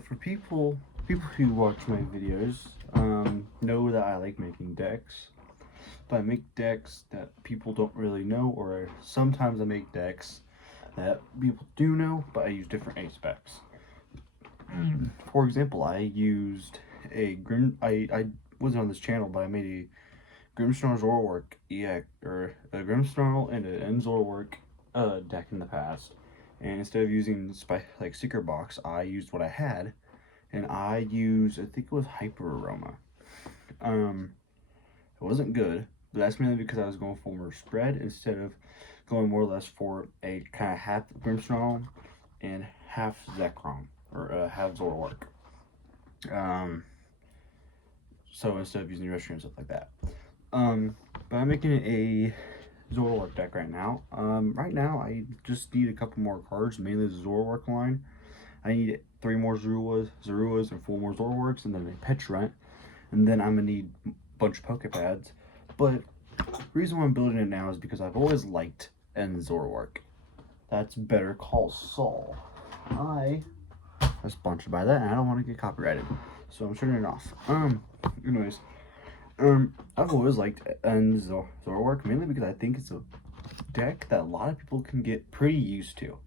For people who watch my videos, know that I like making decks. But I make decks that people don't really know, or sometimes I make decks that people do know, but I use different A specs. For example, I used a I wasn't on this channel, but I made a Grimmsnarl Zororark EX, or a Grimmsnarl and an Zororark deck in the past. And instead of using like Secret Box, I used what I had, and I used, I think it was Hyper Aroma. It wasn't good, but that's mainly because I was going for more spread instead of going more or less for a kind of half Grimmsnarl and half Zekrom, or half Zororark. So instead of using the restroom and stuff like that. But I'm making a Zororark deck right now. Right now I just need a couple more cards, mainly the Zororark line. I need 3 more Zoruas, and 4 more Zororarks, and then a Petrant, and then I'm gonna need a bunch of Pokepads. But the reason why I'm building it now is because I've always liked N Zororark. That's Better Call Saul. I was sponsored by that, and I don't want to get copyrighted, so I'm turning it off. Anyways, I've always liked N Zororark, mainly because I think it's a deck that a lot of people can get pretty used to.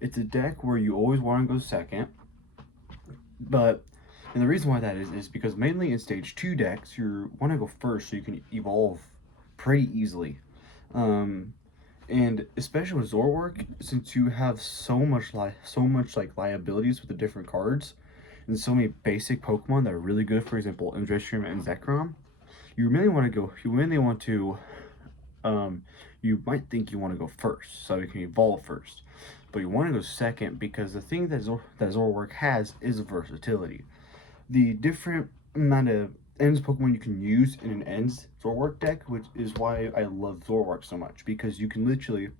It's a deck where you always want to go second, and the reason why that is because mainly in stage 2 decks, you want to go first so you can evolve pretty easily. And especially with Zororark, since you have so much like liabilities with the different cards, and so many basic Pokemon that are really good, for example, Indristream and Zekrom, you really want to you might think you want to go first, so you can evolve first. But you want to go second because the thing that Zororark has is versatility. The different amount of Ends Pokemon you can use in an Ends Zororark deck, which is why I love Zororark so much, because you can literally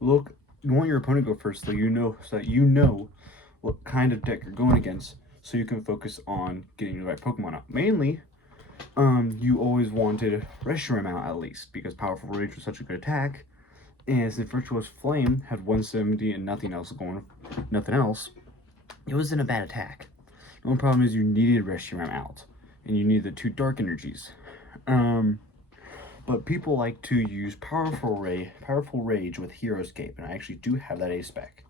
you want your opponent to go first, so that you know what kind of deck you're going against, so you can focus on getting the right Pokemon out. Mainly, you always wanted Reshiram out at least, because Powerful Rage was such a good attack, and since Virtuous Flame had 170 and nothing else, it wasn't a bad attack. The only problem is you needed Reshiram out, and you need the 2 Dark Energies. But people like to use Powerful Rage with Heroescape, and I actually do have that A spec.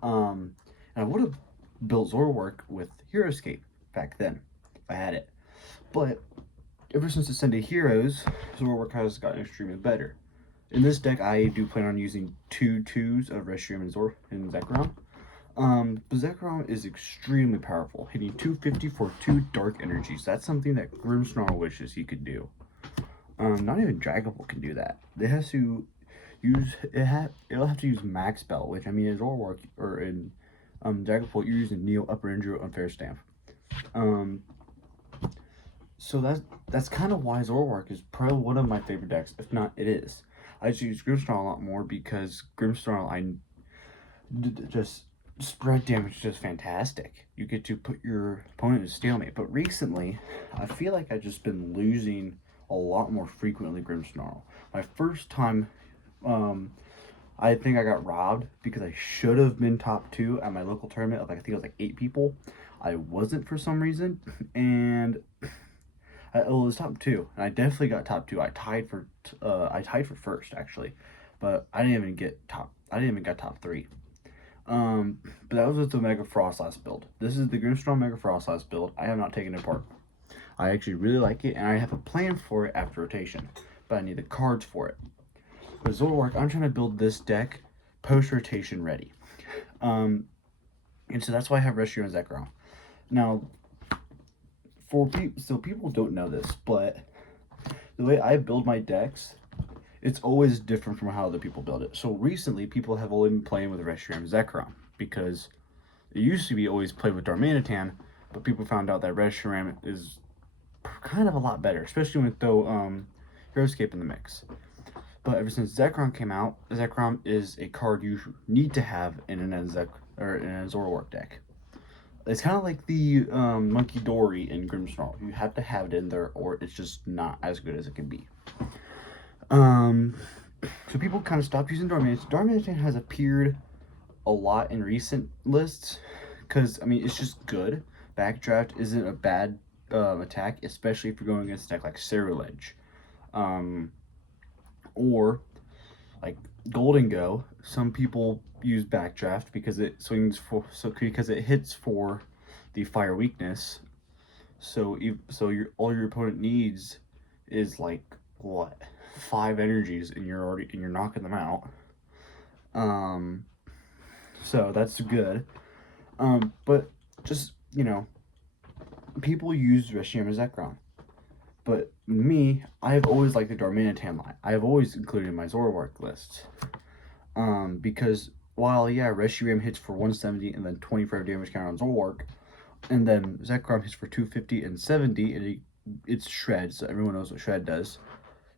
And I would have built Zororark with Heroescape back then if I had it. But ever since Ascended Heroes, Zororark has gotten extremely better. In this deck, I do plan on using 2 twos of Reshiram and Zekrom. But Zekrom is extremely powerful, hitting 250 for 2 Dark Energies. That's something that Grimmsnarl wishes he could do. Not even Dragapult can do that. It'll have to use Max Belt, which, I mean, in Zororark or in Dragapult, you're using Neo, Upper Injury, Unfair Stamp. So that's kind of why Zororark is probably one of my favorite decks. If not, it is. I just use Grimmsnarl a lot more because Grimmsnarl, just spread damage is just fantastic. You get to put your opponent in stalemate. But recently, I feel like I've just been losing a lot more frequently Grimmsnarl. My first time, I think I got robbed because I should have been top 2 at my local tournament of, like, I think it was like 8 people. I wasn't for some reason, and it was top 2, and I definitely got top 2. I tied for first actually, but I didn't even get top 3. But that was with the Mega Frostlass build. This is the Grimmsnarl Mega Frostlass build. I have not taken it apart. I actually really like it, and I have a plan for it after rotation, but I need the cards for it. With Zororark, I'm trying to build this deck post-rotation ready. And so that's why I have Reshiram and Zekrom. Now, so people don't know this, but the way I build my decks, it's always different from how other people build it. So recently, people have only been playing with Reshiram and Zekrom, because it used to be always played with Darmanitan, but people found out that Reshiram is kind of a lot better, especially with Heroescape in the mix. But ever since Zekrom came out, Zekrom is a card you need to have in a Zororark deck. It's kind of like the Monkey Dory in Grimmsnarl. You have to have it in there, or it's just not as good as it can be. So people kind of stopped using Darmanitan. Darmanitan has appeared a lot in recent lists, because I mean it's just good. Backdraft isn't a bad attack, especially if you're going against a deck like Cerulege, or like Golden Go. Some people use Backdraft because it swings for because it hits for the fire weakness. So all your opponent needs is like what 5 energies, and you're knocking them out. So that's good. But just people use Reshiram as Zekrom. But me, I've always liked the Darmanitan line. I've always included in my Zororark list. Because while Reshiram hits for 170 and then 25 damage counter on Zororark, and then Zekrom hits for 250 and 70, and it's Shred, so everyone knows what Shred does.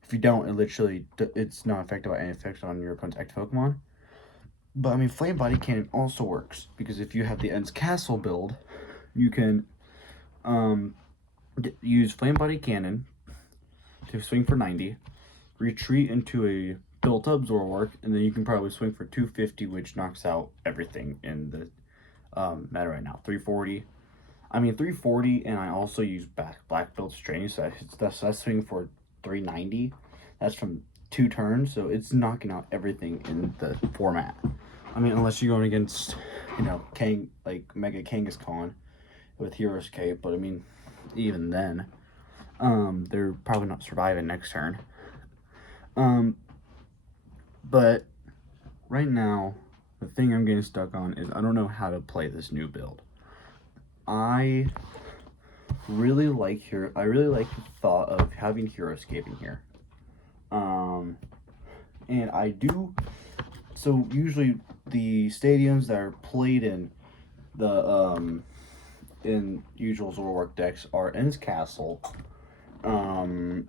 If you don't, it's not affected by any effect on your opponent's active Pokemon. But I mean, Flame Body Cannon also works, because if you have the Ends Castle build, you can use Flame Body Cannon to swing for 90, retreat into a built-up Zororark, and then you can probably swing for 250, which knocks out everything in the meta right now. 340. I mean, 340, and I also use Black Belt Training, so that's swing for 390. That's from 2 turns, so it's knocking out everything in the format. I mean, unless you're going against, Mega Kangaskhan with Hero's Cape, but I mean, even then, they're probably not surviving next turn. But right now, the thing I'm getting stuck on is I don't know how to play this new build. I really like the thought of having Heroescape in here. And I do, so usually the stadiums that are played in the usual Zororark decks are Ends Castle, Team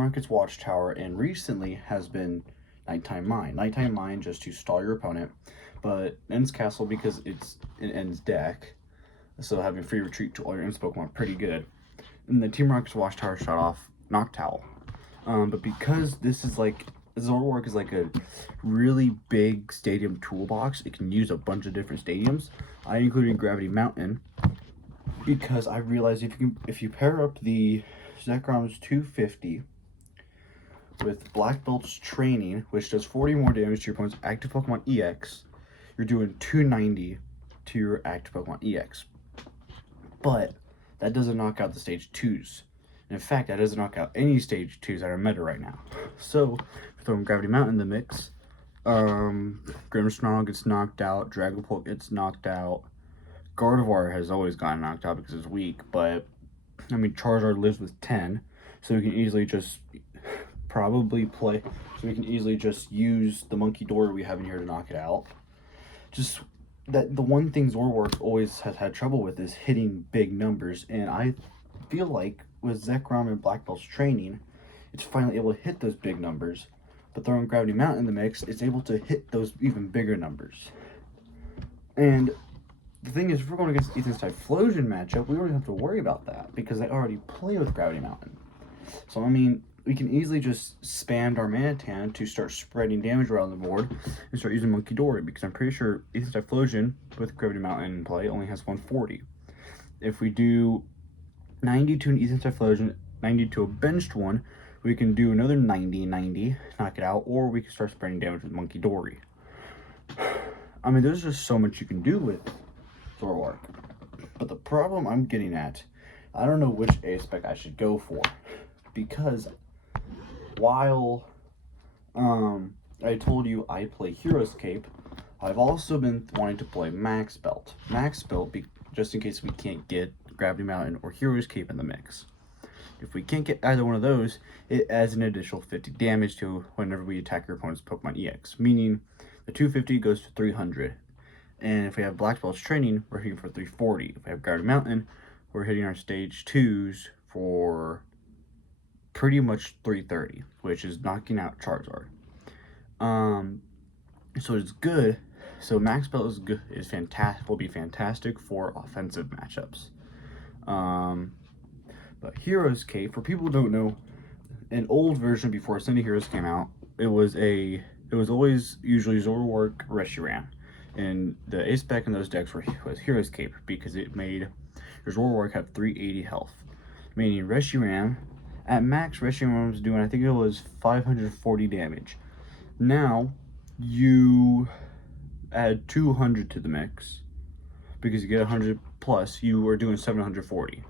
Rocket's Watchtower, and recently has been Nighttime Mine. Nighttime Mine just to stall your opponent, but Ends Castle because it's an Ends deck, so having free retreat to all your Ends Pokemon pretty good. And the Team Rocket's Watchtower shot off Noctowl. But because this is Zororark is like a really big stadium toolbox, it can use a bunch of different stadiums. I included Gravity Mountain because I realized if you pair up the Zekrom's 250 with Black Belt's Training, which does 40 more damage to your opponent's active Pokemon EX, you're doing 290 to your active Pokemon EX. But that doesn't knock out the stage 2s. In fact, that doesn't knock out any stage 2s that are meta right now. So, throwing Gravity Mountain in the mix, Grimmsnarl gets knocked out, Dragapult gets knocked out, Gardevoir has always gotten knocked out because it's weak, but, I mean, Charizard lives with 10, so we can easily just use the Monkey Door we have in here to knock it out. Just that the one thing Zororark always has had trouble with is hitting big numbers, and I feel like with Zekrom and Black Belt's Training, it's finally able to hit those big numbers. But throwing Gravity Mountain in the mix, it's able to hit those even bigger numbers. And the thing is, if we're going against Ethan's Typhlosion matchup, we don't even have to worry about that because they already play with Gravity Mountain. So, I mean, we can easily just spam Darmanitan to start spreading damage around the board and start using Monkey Dory, because I'm pretty sure Ethan's Typhlosion with Gravity Mountain in play only has 140. If we do 90 to an Ethan's Typhlosion, 90 to a benched one, we can do another 90, knock it out, or we can start spreading damage with Monkey Dory. I mean, there's just so much you can do with Zororark. But the problem I'm getting at, I don't know which A-Spec I should go for. Because while I told you I play Heroescape, I've also been wanting to play Max Belt. Max Belt, just in case we can't get Gravity Mountain or Heroescape in the mix. If we can't get either one of those, it adds an additional 50 damage to whenever we attack your opponent's Pokemon EX. Meaning, the 250 goes to 300. And if we have Black Belt's Training, we're hitting for 340. If we have Gravity Mountain, we're hitting our stage 2s for pretty much 330, which is knocking out Charizard. So it's good. So Max Belt is good, will be fantastic for offensive matchups. But Heroescape, for people who don't know, an old version before Ascended Heroes came out, it was always usually Zororark Reshiram. And the ace spec in those decks was Hero's Cape, because it made your Zororark have 380 health. Meaning Reshiram, at max Reshiram was doing, I think it was 540 damage. Now, you add 200 to the mix, because you get 100 plus, you are doing 740.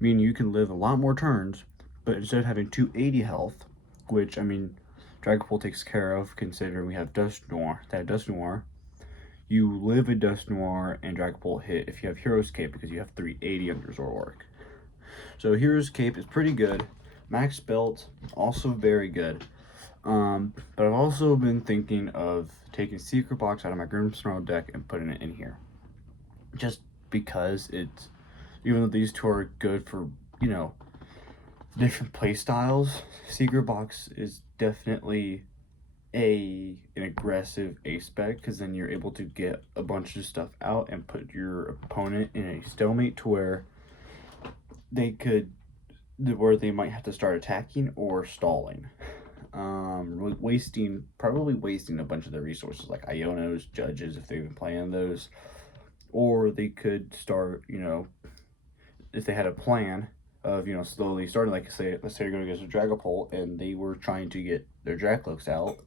Meaning you can live a lot more turns, but instead of having 280 health, which, I mean, Dragapult takes care of, considering we have Dust Noir, you live a Dust Noir and Dragapult hit if you have Hero's Cape, because you have 380 on your Zororark. So Hero's Cape is pretty good. Max Belt, also very good. But I've also been thinking of taking Secret Box out of my Grimmsnarl deck and putting it in here. Just because it's, even though these two are good for, you know, different play styles, Secret Box is definitely an aggressive ace spec, because then you're able to get a bunch of stuff out and put your opponent in a stalemate to where they might have to start attacking or stalling, probably wasting a bunch of their resources, like Ionos, Judges, if they've been playing those, or they could start, you know, if they had a plan of, you know, slowly starting, like let's say you're going against a Dragapult and they were trying to get their Draclocks out,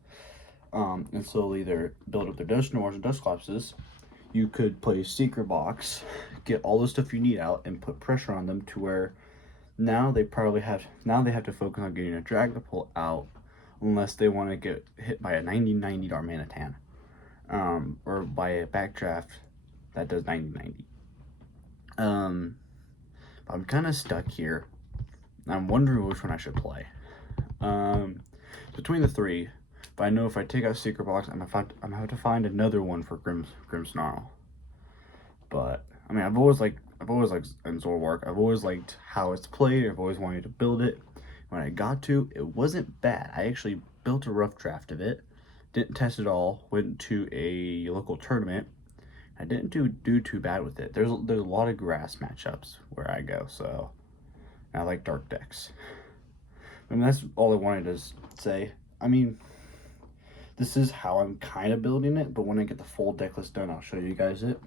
and slowly build up their Dust Noirs and Dusclopses, you could play Secret Box, get all the stuff you need out, and put pressure on them to where now they have to focus on getting a Dragapult out, unless they want to get hit by a 90/90 Darmanitan, or by a Backdraft that does 90/90. I'm kind of stuck here. I'm wondering which one I should play. Between the three, but I know if I take out Secret Box, I'm gonna have to find another one for Grimmsnarl. But I mean, I've always liked Zororark. I've always liked how it's played. I've always wanted to build it. When I got to, it wasn't bad. I actually built a rough draft of it. Didn't test it all. Went to a local tournament. I didn't do too bad with it. There's a lot of grass matchups where I go, so I like dark decks. I mean, that's all I wanted to say. I mean, this is how I'm kind of building it, but when I get the full deck list done, I'll show you guys it.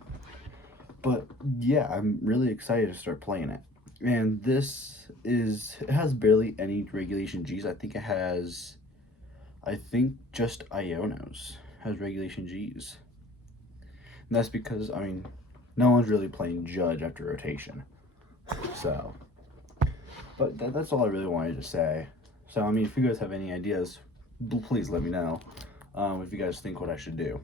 But yeah, I'm really excited to start playing it. And it has barely any regulation Gs. I think just Ionos has regulation Gs. And that's because, I mean, no one's really playing Judge after rotation. So, but that's all I really wanted to say. So, I mean, if you guys have any ideas, please let me know. If you guys think what I should do.